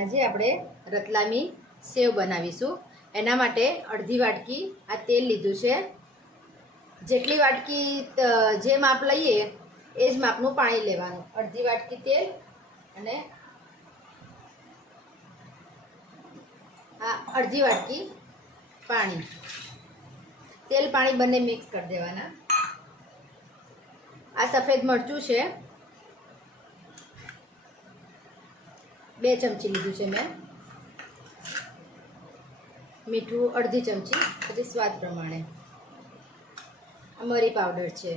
આજે આપણે રતલામી સેવ બનાવીશું। એના માટે અડધી વાટકી આ તેલ લીધું છે। જેટલી વાટકી જે માપ લઈએ એ જ માપનું પાણી લેવાનું। અડધી વાટકી તેલ અને આ અડધી વાટકી પાણી। તેલ પાણી બંને મિક્સ કરી દેવાના। આ સફેદ મરચું છે, 2 ચમચી લીધું છે મેં। મીઠું અડધી ચમચી, પછી સ્વાદ પ્રમાણે। મરી પાવડર છે,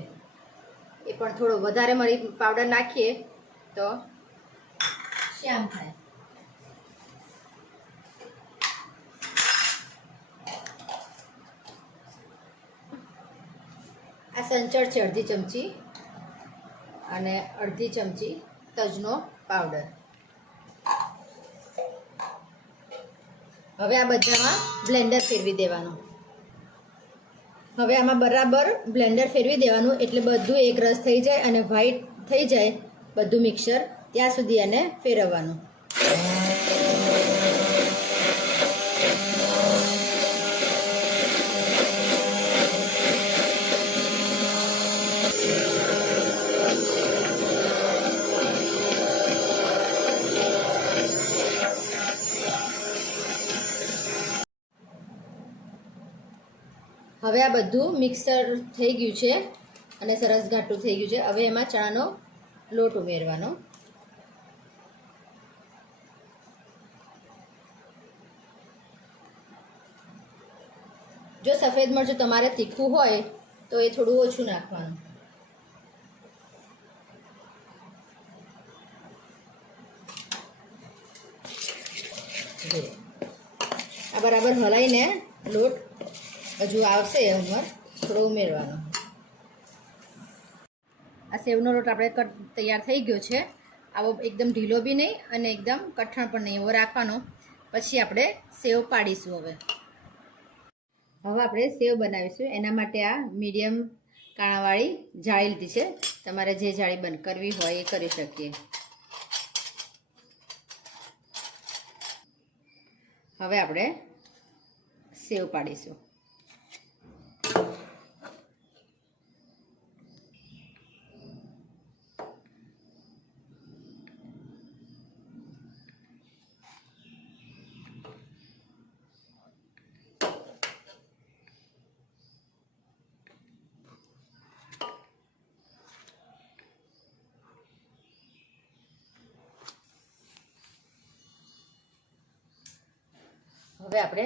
એ પણ થોડો વધારે મરી પાવડર નાખીએ તો શ્યામ થાય। આ સંચળ છે અડધી ચમચી અને અડધી ચમચી તજનો પાવડર। હવે આ બધામાં બ્લેન્ડર ફેરવી દેવાનું। હવે આમાં બરાબર બ્લેન્ડર ફેરવી દેવાનું, એટલે બધું એક રસ થઈ જાય અને વ્હાઈટ થઈ જાય બધું મિક્સર, ત્યાં સુધી એને ફેરવવાનું। હવે આ બધું મિક્સર થઈ ગયું છે અને સરસ ઘાટું થઈ ગયું છે। હવે એમાં ચણાનો લોટ ઉમેરવાનો। જો સફેદ મરચું તમારે તીખું હોય તો એ થોડું ઓછું નાખવાનું। આ બરાબર હલાઈને લોટ હજુ આવશે ઉંમર થોડો ઉમેરવાનો। આ સેવનો લોટ આપણે તૈયાર થઈ ગયો છે। આવો એકદમ ઢીલો બી નહીં અને એકદમ કઠણ પણ નહીં, એવો રાખવાનો। પછી આપણે સેવ પાડીશું। હવે આપણે સેવ બનાવીશું। એના માટે આ મીડિયમ કાણાવાળી જાળી લીધી છે। તમારે જે જાળી બંધ કરવી હોય એ કરી શકીએ। હવે આપણે સેવ પાડીશું। હવે આપણે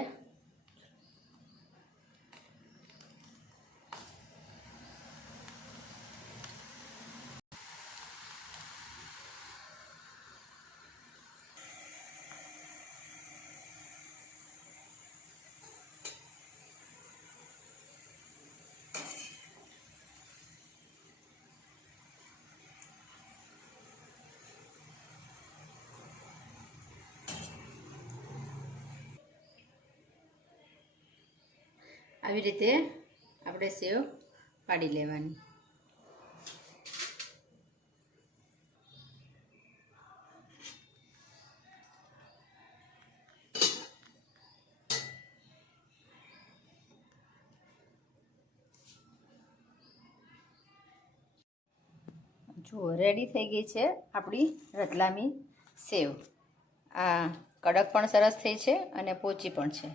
આવી રીતે આપણે સેવ પાડી લેવાની। જુઓ, રેડી થઈ ગઈ છે આપણી રતલામી સેવ। આ કડક પણ સરસ થઈ છે અને પોચી પણ છે।